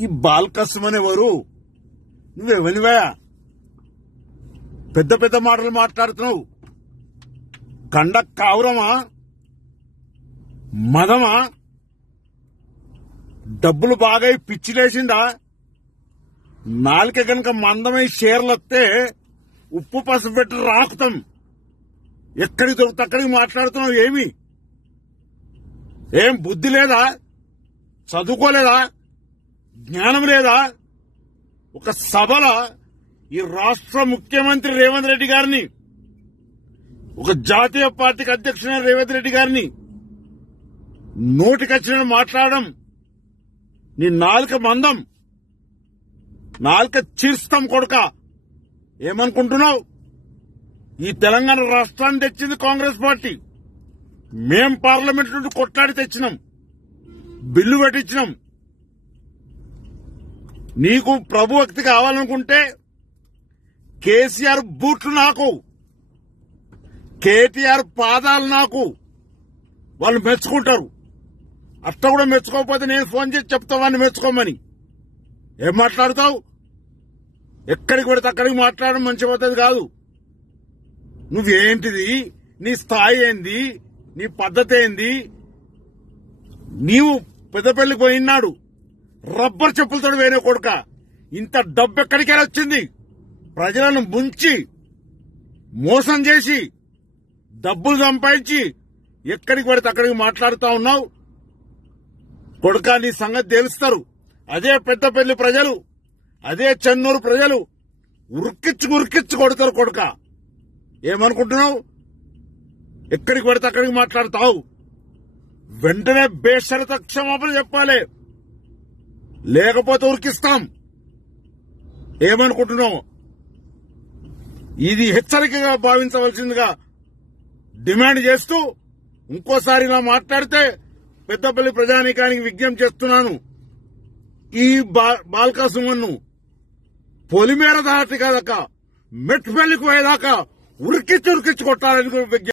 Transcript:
ఈ బాల్కస్మన్ ఎవరు? నువ్వెవనివా? పెద్ద పెద్ద మాటలు మాట్లాడుతున్నావు. కండ కావురమా? మదమా? డబ్బులు బాగా పిచ్చిలేసిందా? నాలుక కనుక మందమై షేర్లొస్తే ఉప్పు పసుపు పెట్టి రాకుతాం. ఎక్కడికి దొరికితే అక్కడికి మాట్లాడుతున్నావు. ఏం బుద్ధి లేదా? చదువుకోలేదా? జ్ఞానం లేదా? ఒక సభల ఈ రాష్ట్ర ముఖ్యమంత్రి రేవంత్ రెడ్డి గారిని, ఒక జాతీయ పార్టీకి అధ్యక్షుడైన రేవంత్ రెడ్డి గారిని నోటికొచ్చిన మాట్లాడడం నీ నాలుక మందం, నాలుక చీర్స్తాం కొడుక. ఏమనుకుంటున్నావు? ఈ తెలంగాణ రాష్ట్రాన్ని తెచ్చింది కాంగ్రెస్ పార్టీ. మేం పార్లమెంట్ నుండి కొట్లాడి తెచ్చినాం, బిల్లు పెట్టించినాం. నీకు ప్రభుభక్తి కావాలనుకుంటే కేసీఆర్ బూట్లు నాకు, కేటీఆర్ పాదాలు నాకు. వాళ్ళు మెచ్చుకుంటారు. అట్ట కూడా మెచ్చుకోకపోతే నేను ఫోన్ చేసి చెప్తా వాడిని మెచ్చుకోమని. ఏం మాట్లాడతావు? ఎక్కడికి పడితే అక్కడికి మాట్లాడడం మంచి పద్ధతి కాదు. నువ్వేంటిది? నీ స్థాయి ఏంది? నీ పద్ధతి ఏంది? నీవు పెద్దపల్లికి పోయినాడు రబ్బర్ చెప్పులతో వేరే కొడుక. ఇంత డబ్బు ఎక్కడికి వచ్చింది? ప్రజలను ముంచి మోసం చేసి డబ్బులు సంపాదించి ఎక్కడికి పడితే అక్కడికి మాట్లాడుతా ఉన్నావు కొడుక. నీ సంగతి తెలుస్తారు. అదే పెద్దపల్లి ప్రజలు, అదే చెన్నూరు ప్రజలు ఉరికిచ్చి కొడతారు కొడుక. ఏమనుకుంటున్నావు? ఎక్కడికి పడితే అక్కడికి మాట్లాడతావు. వెంటనే బేషరత క్షమాపణ చెప్పాలి, లేకపోతే ఉరికిస్తాం. ఏమనుకుంటున్నావు? ఇది హెచ్చరికగా భావించవలసిందిగా డిమాండ్ చేస్తూ ఇంకోసారి ఇలా మాట్లాడితే పెద్దపల్లి ప్రజానీకానికి విజ్ఞప్తి చేస్తున్నాను. ఈ బాల్కసుమన్ను పొలిమేర దాటి కాదక మెట్టుపల్లికి పోయేదాకా ఉరికిచ్చి కొట్టాలని విజ్ఞప్తి